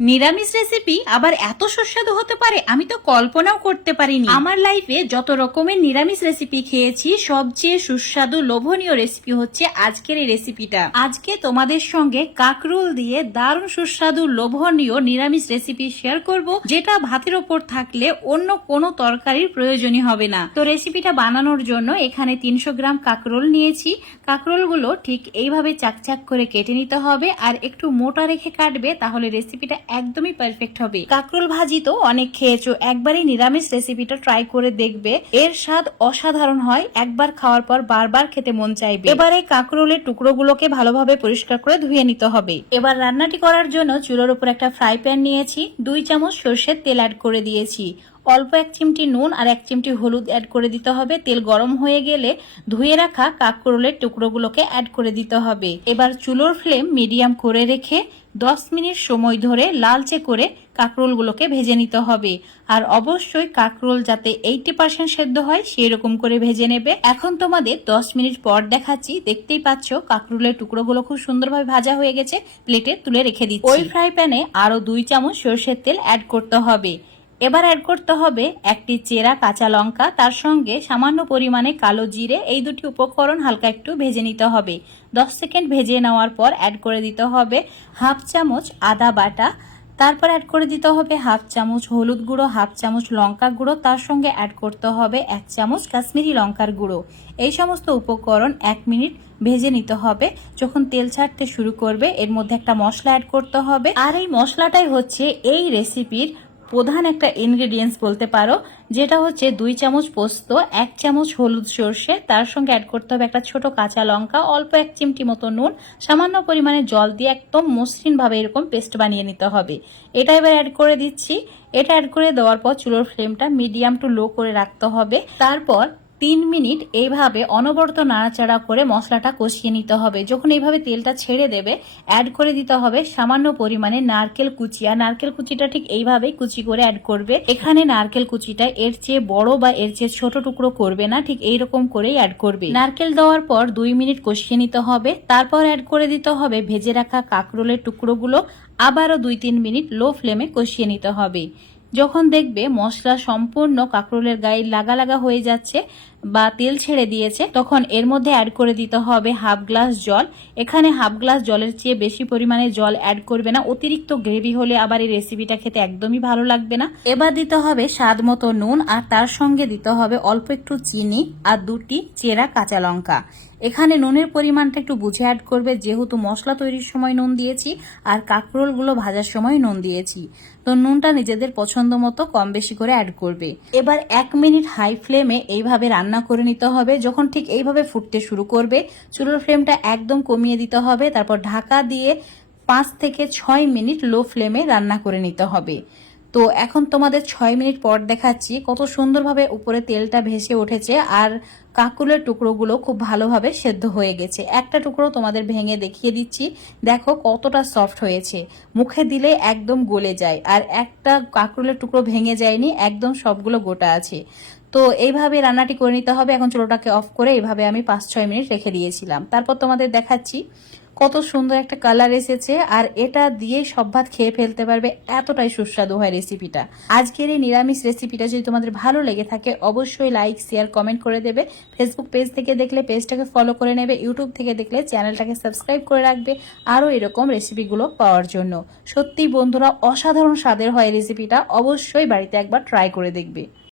নিরামিষ রেসিপি আবার এত সুস্বাদু হতে পারে আমি তো কল্পনাও করতে পারিনি। আমার লাইফে যত রকমের নিরামিষ রেসিপি খেয়েছি সবচেয়ে সুস্বাদু লোভনীয় রেসিপি হচ্ছে আজকের এই রেসিপিটা। আজকে তোমাদের সঙ্গে কাকরোল দিয়ে দারুণ সুস্বাদু লোভনীয় নিরামিষ রেসিপি শেয়ার করব, যেটা ভাতের ওপর থাকলে অন্য কোনো তরকারির প্রয়োজনই হবে না। তো রেসিপিটা বানানোর জন্য এখানে 300 গ্রাম কাকরোল নিয়েছি। কাকরোলগুলো ঠিক এইভাবে চাকচাক করে কেটে নিতে হবে, আর একটু মোটা রেখে কাটবে, তাহলে রেসিপিটা একদমই পারফেক্ট হবে। কাকরোল ভাজি তো অনেক খেয়েছো, একবারই নিরামিষ রেসিপিটা ট্রাই করে দেখবে, এর স্বাদ অসাধারণ হয়। একবার খাওয়ার পর বারবার খেতে মন চাইবে। এবারে কাকরোলের টুকরোগুলোকে ভালোভাবে পরিষ্কার করে ধুয়ে নিতে হবে। এবার রান্নাটি করার জন্য চুলোর উপর একটা ফ্রাই প্যান নিয়েছি, 2 চামচ সর্ষের তেল অ্যাড করে দিয়েছি। অল্প 1 চিমটি নুন আর 1 চিমটি হলুদ অ্যাড করে দিতে হবে। তেল গরম হয়ে গেলে ধুয়ে রাখা কাকরোলের টুকরোগুলোকে অ্যাড করে দিতে হবে। এবার চুলোর ফ্লেম মিডিয়াম করে রেখে 10 মিনিট সময় ধরে লালচে করে কাকরোলগুলোকে ভেজে নিতে হবে। আর অবশ্যই কাকরোল যাতে 80% সেদ্ধ হয় সেই রকম করে ভেজে নেবে। এখন তোমাদের 10 মিনিট পর দেখাচ্ছি। দেখতেই পাচ্ছ কাকরোলের টুকরোগুলো খুব সুন্দরভাবে ভাজা হয়ে গেছে, প্লেটে তুলে রেখে দিচ্ছি। ওই ফ্রাই প্যানে আরো 2 চামচ সরষের তেল অ্যাড করতে হবে। এবার অ্যাড করতে হবে একটি চেরা কাঁচা লঙ্কা, তার সঙ্গে সামান্য পরিমাণে কালো জিরে। এই দুটি উপকরণ হালকা একটু ভেজে নিতে হবে। 10 সেকেন্ড ভেজে নেওয়ার পর অ্যাড করে দিতে হবে হাফ চামচ আদা বাটা। তারপর অ্যাড করে দিতে হবে হাফ চামচ হলুদ গুঁড়ো, হাফ চামচ লঙ্কা গুঁড়ো, তার সঙ্গে অ্যাড করতে হবে 1 চামচ কাশ্মীরি লঙ্কার গুঁড়ো। এই সমস্ত উপকরণ 1 মিনিট ভেজে নিতে হবে। যখন তেল ছাড়তে শুরু করবে এর মধ্যে একটা মশলা অ্যাড করতে হবে, আর এই মশলাটাই হচ্ছে এই রেসিপির প্রধান একটা ইনগ্রেডিয়েন্টস বলতে পারো, যেটা হচ্ছে 2 চামচ পোস্ত, 1 চামচ হলুদ সর্ষে, তার সঙ্গে অ্যাড করতে হবে একটা ছোট কাঁচা লঙ্কা, অল্প 1 চিমটি মতো নুন, সামান্য পরিমাণে জল দিয়ে একদম মসৃণ ভাবে এরকম পেস্ট বানিয়ে নিতে হবে। এটা এবার অ্যাড করে দিচ্ছি। এটা অ্যাড করে দেওয়ার পর চুলোর ফ্লেমটা মিডিয়াম টু লো করে রাখতে হবে। তারপর 3 মিনিট এইভাবে অনবরত নাড়াচাড়া করে মশলাটা কষিয়ে নিতে হবে। যখন এইভাবে তেলটা ছেড়ে দেবে অ্যাড করে দিতে হবে সামান্য পরিমাণে নারকেল কুচি। আর নারকেল কুচিটা ঠিক এইভাবেই কুচি করে অ্যাড করবে। এখানে নারকেল কুচিটা এর চেয়ে বড় বা এর চেয়ে ছোট টুকরো করবে না, ঠিক এইরকম করেই অ্যাড করবে। নারকেল দেওয়ার পর 2 মিনিট কষিয়ে নিতে হবে। তারপর অ্যাড করে দিতে হবে ভেজে রাখা কাকরোলের টুকরোগুলো। আবারও 2-3 মিনিট লো ফ্লেমে কষিয়ে নিতে হবে। যখন দেখবে মশলা সম্পূর্ণ কাকরোলের গায়ে লাগা লাগা হয়ে যাচ্ছে বা তেল ছেড়ে দিয়েছে, তখন এর মধ্যে অ্যাড করে দিতে হবে হাফ গ্লাস জল। এখানে হাফ গ্লাস জলের চেয়ে বেশি পরিমাণে জল অ্যাড করবে না, অতিরিক্ত গ্রেভি হলে আবার এই রেসিপিটা খেতে একদমই ভালো লাগবে না। এবার দিতে হবে স্বাদ মতো নুন, আর তার সঙ্গে দিতে হবে অল্প একটু চিনি আর 2টি চেরা কাঁচা লঙ্কা। এখানে নুনের পরিমাণটা একটু বুঝে অ্যাড করবে, যেহেতু মশলা তৈরির সময় নুন দিয়েছি আর কাকরোলগুলো ভাজার সময় নুন দিয়েছি। তো নুনটা নিজেদের পছন্দ মতো কম বেশি করে অ্যাড করবে। এবার 1 মিনিট হাই ফ্লেমে এইভাবে রান্না করে নিতে হবে। যখন ঠিক এইভাবে ফুটতে শুরু করবে চুলোর ফ্লেমটা একদম কমিয়ে দিতে হবে। তারপর ঢাকা দিয়ে 5 থেকে 6 মিনিট লো ফ্লেমে রান্না করে নিতে হবে। তো এখন তোমাদের 6 মিনিট পর দেখাচ্ছি কত সুন্দরভাবে উপরে তেলটা ভেসে উঠেছে, আর কাকরোলের টুকরোগুলো খুব ভালোভাবে সেদ্ধ হয়ে গেছে। একটা টুকরো তোমাদের ভেঙে দেখিয়ে দিচ্ছি, দেখো কতটা সফট হয়েছে, মুখে দিলে একদম গলে যায়। আর একটা কাকরোলের টুকরো ভেঙে যায়নি, একদম সবগুলো গোটা আছে। তো এইভাবে রান্নাটি করে নিতে হবে। এখন চুলোটাকে অফ করে এইভাবে আমি 5-6 মিনিট রেখে দিয়েছিলাম। তারপর তোমাদের দেখাচ্ছি কত সুন্দর একটা কালার এসেছে, আর এটা দিয়ে সব ভাত খেয়ে ফেলতে পারবে, এতটাই সুস্বাদু হয় রেসিপিটা। আজকের এই নিরামিষ রেসিপিটা যদি তোমাদের ভালো লেগে থাকে অবশ্যই লাইক শেয়ার কমেন্ট করে দেবে। ফেসবুক পেজ থেকে দেখলে পেজটাকে ফলো করে নেবে, ইউটিউব থেকে দেখলে চ্যানেলটাকে সাবস্ক্রাইব করে রাখবে আরও এরকম রেসিপিগুলো পাওয়ার জন্য। সত্যি বন্ধুরা অসাধারণ স্বাদের হয় রেসিপিটা, অবশ্যই বাড়িতে একবার ট্রাই করে দেখবে।